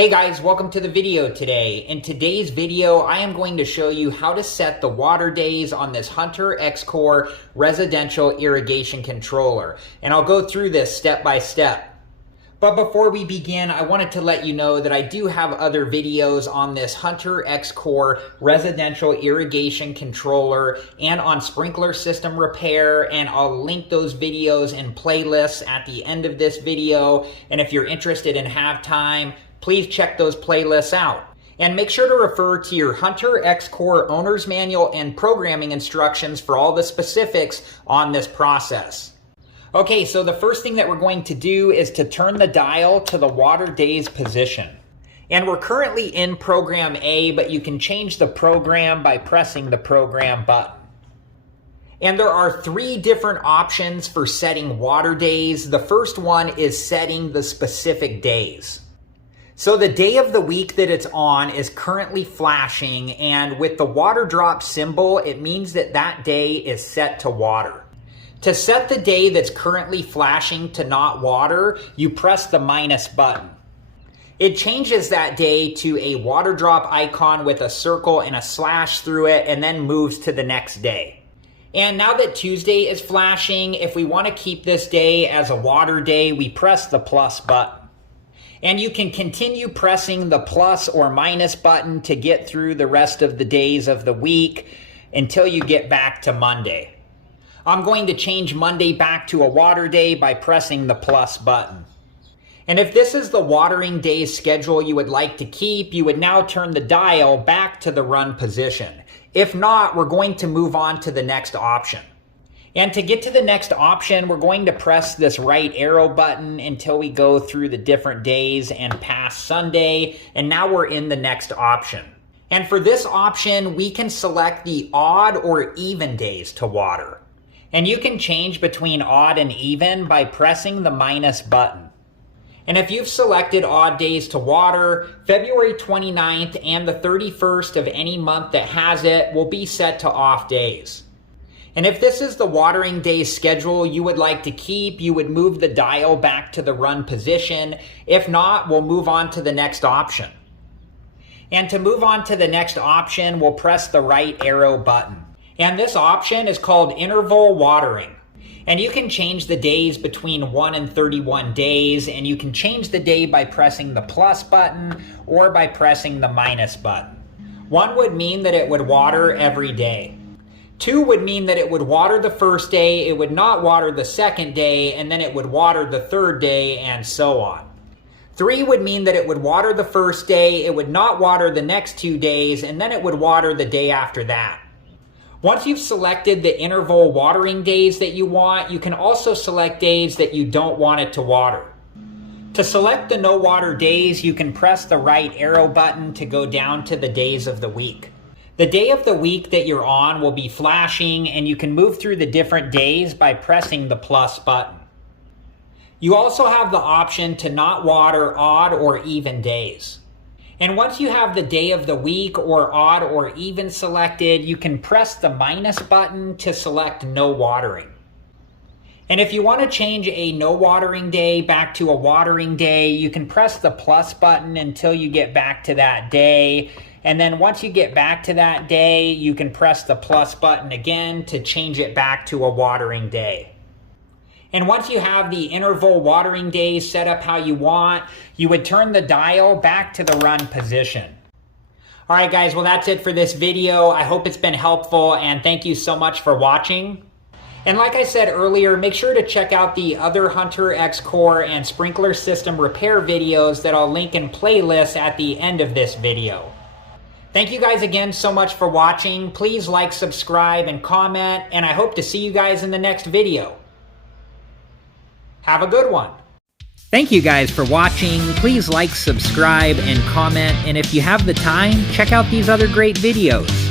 Hey guys, welcome to the video today. In today's video, I am going to show you how to set the water days on this Hunter X-Core residential irrigation controller. And I'll go through this step by step. But before we begin, I wanted to let you know that I do have other videos on this Hunter X-Core residential irrigation controller and on sprinkler system repair, and I'll link those videos in playlists at the end of this video. And if you're interested and have time, please check those playlists out. And make sure to refer to your Hunter X-Core owner's manual and programming instructions for all the specifics on this process. Okay, so the first thing that we're going to do is to turn the dial to the water days position. And we're currently in program A, but you can change the program by pressing the program button. And there are three different options for setting water days. The first one is setting the specific days. So the day of the week that it's on is currently flashing, and with the water drop symbol, it means that that day is set to water. To set the day that's currently flashing to not water, you press the minus button. It changes that day to a water drop icon with a circle and a slash through it, and then moves to the next day. And now that Tuesday is flashing, if we want to keep this day as a water day, we press the plus button. And you can continue pressing the plus or minus button to get through the rest of the days of the week until you get back to Monday. I'm going to change Monday back to a water day by pressing the plus button. And if this is the watering day schedule you would like to keep, you would now turn the dial back to the run position. If not, we're going to move on to the next option. And to get to the next option, we're going to press this right arrow button until we go through the different days and past Sunday. And now we're in the next option. And for this option, we can select the odd or even days to water. And you can change between odd and even by pressing the minus button. And if you've selected odd days to water, February 29th and the 31st of any month that has it will be set to off days. And if this is the watering day schedule you would like to keep, you would move the dial back to the run position. If not, we'll move on to the next option. And to move on to the next option, we'll press the right arrow button. And this option is called interval watering. And you can change the days between 1 and 31 days, and you can change the day by pressing the plus button or by pressing the minus button. 1 would mean that it would water every day. 2 would mean that it would water the first day, it would not water the second day, and then it would water the third day, and so on. 3 would mean that it would water the first day, it would not water the next 2 days, and then it would water the day after that. Once you've selected the interval watering days that you want, you can also select days that you don't want it to water. To select the no water days, you can press the right arrow button to go down to the days of the week. The day of the week that you're on will be flashing, and you can move through the different days by pressing the plus button. You also have the option to not water odd or even days. And once you have the day of the week or odd or even selected, you can press the minus button to select no watering. And if you want to change a no watering day back to a watering day, you can press the plus button until you get back to that day. And then once you get back to that day, you can press the plus button again to change it back to a watering day. And once you have the interval watering days set up how you want, you would turn the dial back to the run position. All right, guys, well, that's it for this video. I hope it's been helpful, and thank you so much for watching. And like I said earlier, make sure to check out the other Hunter X-Core and sprinkler system repair videos that I'll link in playlists at the end of this video. Thank you guys again so much for watching. Please like, subscribe, and comment, and I hope to see you guys in the next video. Have a good one. Thank you guys for watching. Please like, subscribe, and comment. And if you have the time, check out these other great videos.